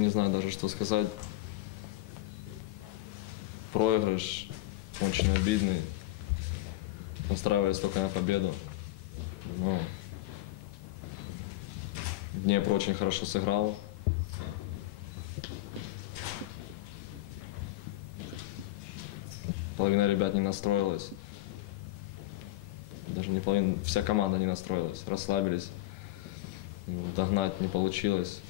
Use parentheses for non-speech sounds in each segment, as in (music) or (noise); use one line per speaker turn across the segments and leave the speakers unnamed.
не знаю даже, что сказать. Проигрыш очень обидный. Настраивались только на победу. Но Днепр очень хорошо сыграл. Половина ребят не настроилась. Даже не половина, вся команда не настроилась. Расслабились. Ну, Догнать не получилось.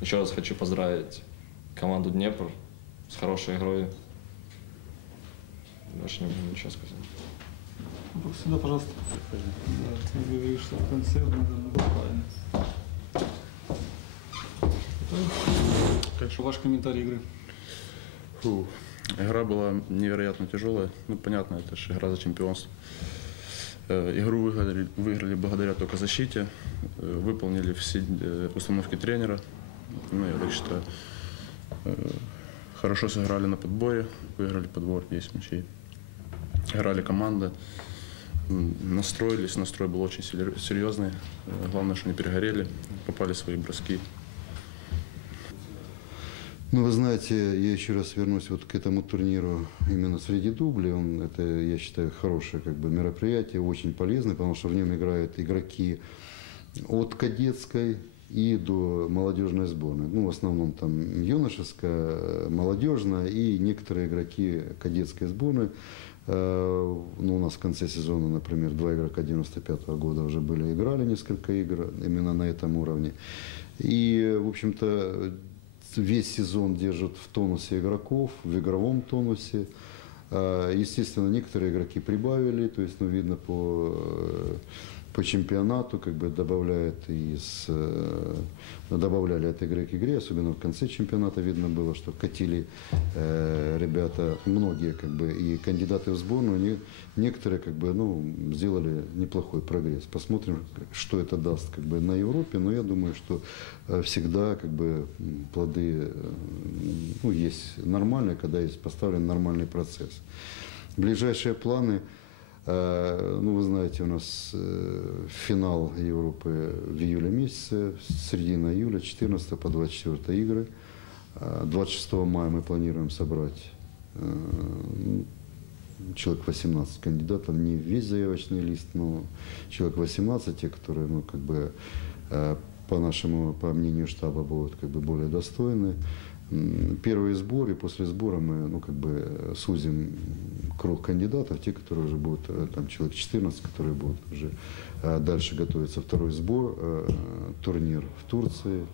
Еще раз хочу поздравить команду Днепр с хорошей игрой. Больше не буду ничего сказать.
Сюда, пожалуйста. Да, ты говоришь, что в конце надо. Как ваш комментарий игры?
Фу. Игра была невероятно тяжелая. Ну, понятно, это же игра за чемпионство. Э, Игру выиграли, выиграли благодаря только защите. Э, Выполнили все э, установки тренера. Ну, я так считаю. Э, Хорошо сыграли на подборе, выиграли подбор 10 мячей. Играли команда. Настроились, настрой был очень сер- серьезный. Э, Главное, что не перегорели, попали свои броски.
Ну, вы знаете, я еще раз вернусь вот к этому турниру именно среди дублей. Он, это, я считаю, хорошее как бы, мероприятие, очень полезное, потому что в нем играют игроки от кадетской и до молодежной сборной. Ну, в основном там юношеская, молодежная и некоторые игроки кадетской сборной. Э, Ну, у нас в конце сезона, например, два игрока 95 года уже были, играли несколько игр именно на этом уровне. И, в общем-то, весь сезон держат в тонусе игроков, в игровом тонусе. А, Естественно, некоторые игроки прибавили, то есть, ну, видно по, э, по чемпионату, как бы добавляет из, э, добавляли от игры к игре, особенно в конце чемпионата видно было, что катили э, ребята, многие как бы и кандидаты в сборную, не, некоторые как бы, ну, сделали неплохой прогресс. Посмотрим, что это даст как бы на Европе, но я думаю, что э, всегда как бы плоды, э, ну, есть нормальные, когда есть поставлен нормальный процесс. Ближайшие планы, ну, вы знаете, у нас э, финал Европы в июле месяце, середина июля, 14 по 24 игры. Э, 26 мая мы планируем собрать э, ну, человек 18 кандидатов, не весь заявочный лист, но человек 18, те, которые, ну, как бы, э, по нашему, по мнению штаба, будут как бы более достойны. М, Первый сбор, и после сбора мы, ну, как бы, э, сузим круг кандидатов, те, которые уже будут, э, там, человек 14, которые будут уже э, дальше готовиться. Второй сбор, турнир в Турции,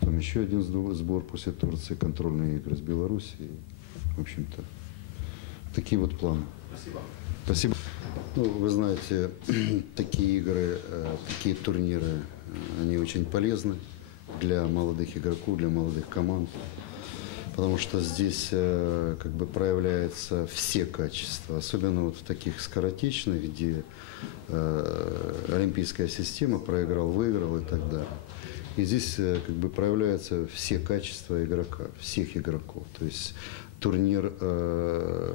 потом еще один сбор после Турции, контрольные игры с Белоруссией. В общем-то, такие вот планы. Спасибо. Спасибо. Ну, вы знаете, (clears throat) такие игры, такие турниры, они очень полезны для молодых игроков, для молодых команд. Потому что здесь э, как бы проявляются все качества, особенно вот в таких скоротечных, где э, олимпийская система проиграл, выиграл и так далее. И здесь э, как бы проявляются все качества игрока, всех игроков. То есть турнир э,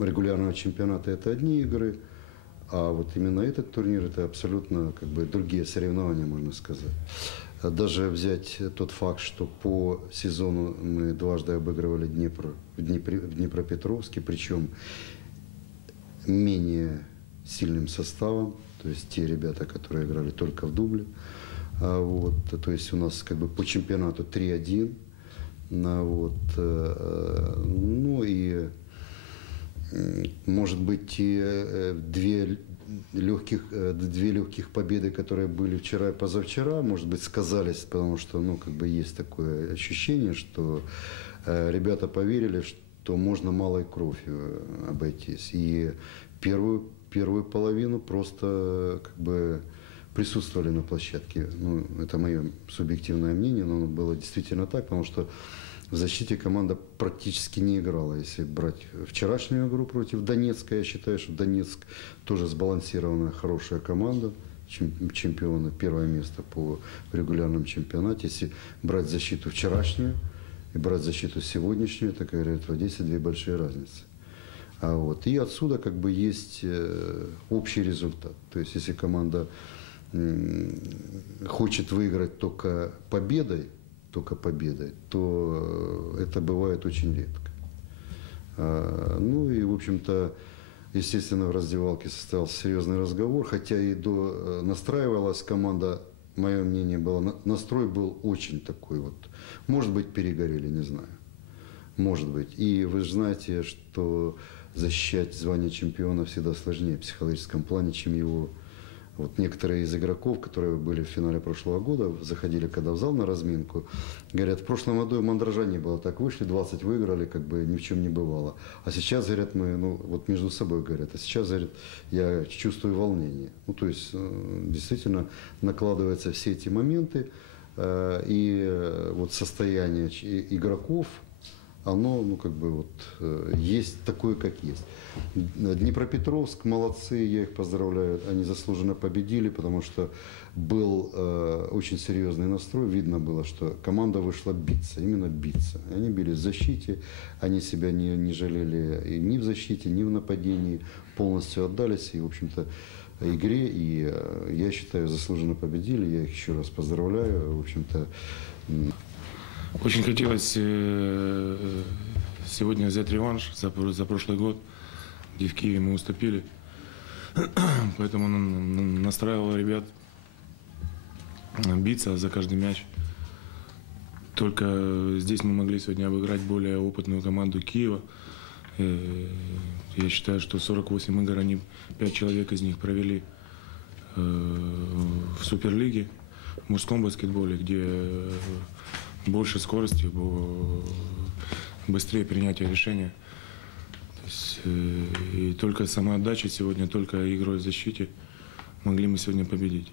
регулярного чемпионата это одни игры, а вот именно этот турнир это абсолютно как бы другие соревнования, можно сказать. А Даже взять тот факт, что по сезону мы дважды обыгрывали Днепр в, Днепре, в Днепропетровске, причем менее сильным составом, то есть те ребята, которые играли только в дубле. А вот, то есть у нас как бы по чемпионату 3-1. На вот, э, ну и может быть и э, две легких, э, две легких победы, которые были вчера и позавчера, может быть, сказались, потому что, ну, как бы есть такое ощущение, что э, ребята поверили, что можно малой кровью обойтись. И первую, первую половину просто как бы присутствовали на площадке. Ну, это мое субъективное мнение, но было действительно так, потому что в защите команда практически не играла. Если брать вчерашнюю игру против Донецка, я считаю, что Донецк тоже сбалансированная, хорошая команда, чем- чемпионы, первое место по регулярном чемпионате. Если брать защиту вчерашнюю и брать защиту сегодняшнюю, это, как говорят в Одессе, две большие разницы. А вот, и отсюда как бы есть э, общий результат. То есть если команда хочет выиграть только победой, только победой, то э, это бывает очень редко. А, Ну и, в общем-то, естественно, в раздевалке состоялся серьезный разговор, хотя и до э, настраивалась команда, мое мнение было, на- настрой был очень такой вот, может быть, перегорели, не знаю. Может быть. И вы же знаете, что защищать звание чемпиона всегда сложнее в психологическом плане, чем его. Вот некоторые из игроков, которые были в финале прошлого года, заходили когда в зал на разминку, говорят, в прошлом году мандража не было, так вышли, 20 выиграли, как бы ни в чем не бывало. А сейчас, говорят, мы, ну, вот между собой говорят, а сейчас, говорят, я чувствую волнение. Ну, то есть, э, действительно, накладываются все эти моменты, э, и э, вот состояние игроков, оно, ну, как бы вот э, есть такое, как есть. Днепропетровск, молодцы, я их поздравляю, они заслуженно победили, потому что был э, очень серьезный настрой, видно было, что команда вышла биться, именно биться. Они бились в защите, они себя не, не жалели и ни в защите, ни в нападении, полностью отдались и, в общем-то, игре, и э, я считаю, заслуженно победили, я их еще раз поздравляю, в общем-то,
Очень хотелось э, сегодня взять реванш за, за прошлый год, где в Киеве мы уступили. (clears throat) Поэтому на- на- настраивал ребят биться за каждый мяч. Только здесь мы могли сегодня обыграть более опытную команду Киева. Э, Я считаю, что 48 игр, они 5 человек из них провели э, в Суперлиге, в мужском баскетболе, где больше скорости, бо- быстрее принятие решения. То есть, э, и только самоотдача сегодня, только игрой в защите могли мы сегодня победить.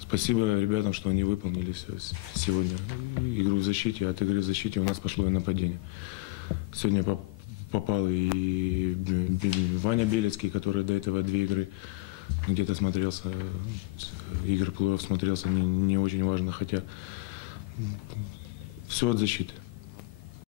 Спасибо ребятам, что они выполнили всё с- сегодня игру в защите. От игры в защите у нас пошло и нападение. Сегодня поп- попал и Б- Ваня Белецкий, который до этого две игры где-то смотрелся, игры плей-офф смотрелся не, не очень важно, хотя все от защиты.